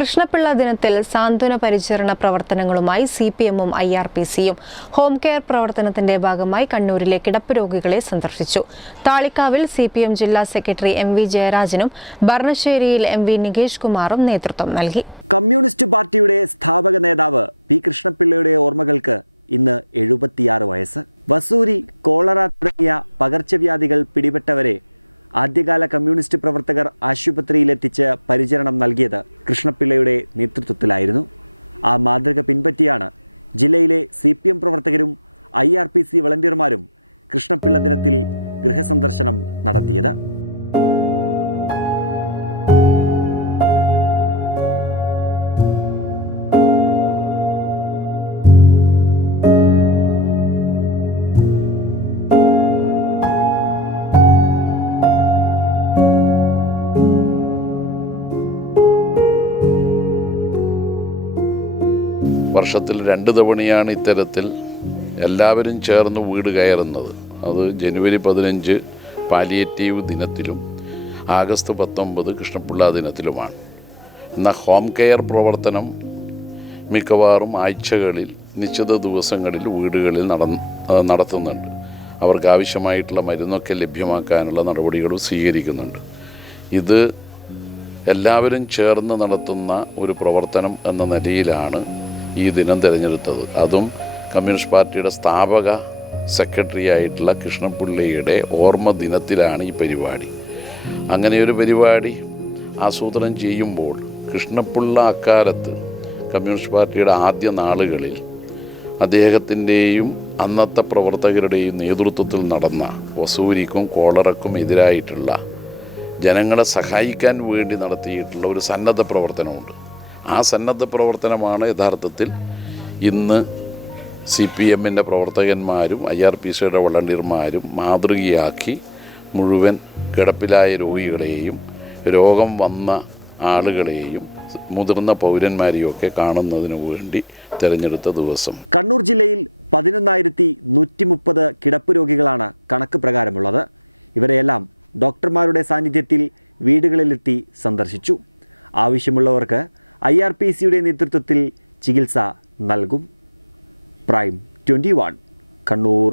കൃഷ്ണപിള്ള ദിനത്തിൽ സാന്ത്വന പരിചരണ പ്രവർത്തനങ്ങളുമായി സി പി എമ്മും ഐ ആർ പി സിയും ഹോം കെയർ പ്രവർത്തനത്തിന്റെ ഭാഗമായി കണ്ണൂരിലെ കിടപ്പ് രോഗികളെ സന്ദർശിച്ചു. താളിക്കാവിൽ സി പി എം ജില്ലാ സെക്രട്ടറി എം വി ജയരാജനും ഭരണശ്ശേരിയിൽ എം വി നികേഷ് കുമാറും നേതൃത്വം നൽകി. കമ്മ്യൂണിസ്റ്റ് പാർട്ടിയുടെ സ്ഥാപക നേതാവ് പി കൃഷ്ണപിള്ളയുടെ ഓർമ്മകൾക്ക് ഇന്ന് എഴുപത്തിയാറ് വയസ്സ്. വസൂരി കോളറ തുടങ്ങിയ പകർച്ചവ്യാധികൾ പിടിപെട്ടവരെ ആദ്യകാല കമ്മ്യൂണിസ്റ്റ് പ്രവർത്തകർ ആശുപത്രിയിലെത്തിച്ച് പരിചരണം നൽകിയത് കൃഷ്ണപിള്ളയുടെ നേതൃത്വത്തിലായിരുന്നു. ആ മാതൃക പിൻപറ്റിയാണ് ജില്ലയിലെ സി പി എം പ്രവർത്തകരും ഐ ആർ പി സി വളണ്ടിയർമാരും കൃഷ്ണപിള്ള ദിനത്തിൽ ഗൃഹസന്ദർശനം നടത്തിയത്. വർഷത്തിൽ രണ്ട് തവണയാണ് ഇത്തരത്തിൽ എല്ലാവരും ചേർന്ന് വീട് കയറുന്നത്. അത് ജനുവരി പതിനഞ്ച് പാലിയേറ്റീവ് ദിനത്തിലും ആഗസ്റ്റ് പത്തൊമ്പത് കൃഷ്ണപിള്ള ദിനത്തിലുമാണ്. എന്നാൽ ഹോം കെയർ പ്രവർത്തനം മിക്കവാറും ആഴ്ചകളിൽ നിശ്ചിത ദിവസങ്ങളിൽ വീടുകളിൽ നട നടത്തുന്നുണ്ട്. അവർക്ക് ആവശ്യമായിട്ടുള്ള മരുന്നൊക്കെ ലഭ്യമാക്കാനുള്ള നടപടികളും സ്വീകരിക്കുന്നുണ്ട്. ഇത് എല്ലാവരും ചേർന്ന് നടത്തുന്ന ഒരു പ്രവർത്തനം എന്ന നിലയിലാണ് ഈ ദിനം തിരഞ്ഞെടുത്തത്. അതും കമ്മ്യൂണിസ്റ്റ് പാർട്ടിയുടെ സ്ഥാപക സെക്രട്ടറി ആയിട്ടുള്ള കൃഷ്ണപിള്ളയുടെ ഓർമ്മ ദിനത്തിലാണ് ഈ പരിപാടി. അങ്ങനെയൊരു പരിപാടി ആസൂത്രണം ചെയ്യുമ്പോൾ കൃഷ്ണപിള്ള അക്കാലത്ത് കമ്മ്യൂണിസ്റ്റ് പാർട്ടിയുടെ ആദ്യ നാളുകളിൽ അദ്ദേഹത്തിന്റെയും അന്നത്തെ പ്രവർത്തകരുടെയും നേതൃത്വത്തിൽ നടന്ന വസൂരിക്കും കോളറക്കും എതിരായിട്ടുള്ള ജനങ്ങളെ സഹായിക്കാൻ വേണ്ടി നടത്തിയിട്ടുള്ള ഒരു സന്നദ്ധ പ്രവർത്തനമുണ്ട്. ആ സന്നദ്ധ പ്രവർത്തനമാണ് യഥാർത്ഥത്തിൽ ഇന്ന് സി പി എമ്മിന്റെ പ്രവർത്തകന്മാരും ഐ ആർ പി സിയുടെ വളണ്ടിയർമാരും മാതൃകയാക്കി മുഴുവൻ കിടപ്പിലായ രോഗികളെയും രോഗം വന്ന ആളുകളെയും മുതിർന്ന പൗരന്മാരെയും ഒക്കെ കാണുന്നതിന് വേണ്ടി തെരഞ്ഞെടുത്ത ദിവസം. കണ്ണൂർ ജില്ലയിൽ പതിനൊന്നായിരത്തി നൂറ്റി മുപ്പത് കിടപ്പ് രോഗികളാണ് കണക്ക് പ്രകാരമുള്ളത്. ഇവരെയെല്ലാം ഡോക്ടർമാരുടെ സാന്നിധ്യത്തിൽ വീടുകളിലെത്തി സന്ദർശിച്ചു. ആവശ്യമുള്ളവർക്ക് ഐ ആർ പി സിയുടെ നേതൃത്വത്തിൽ ചികിത്സ നൽകും. Prime twenty one Kannur.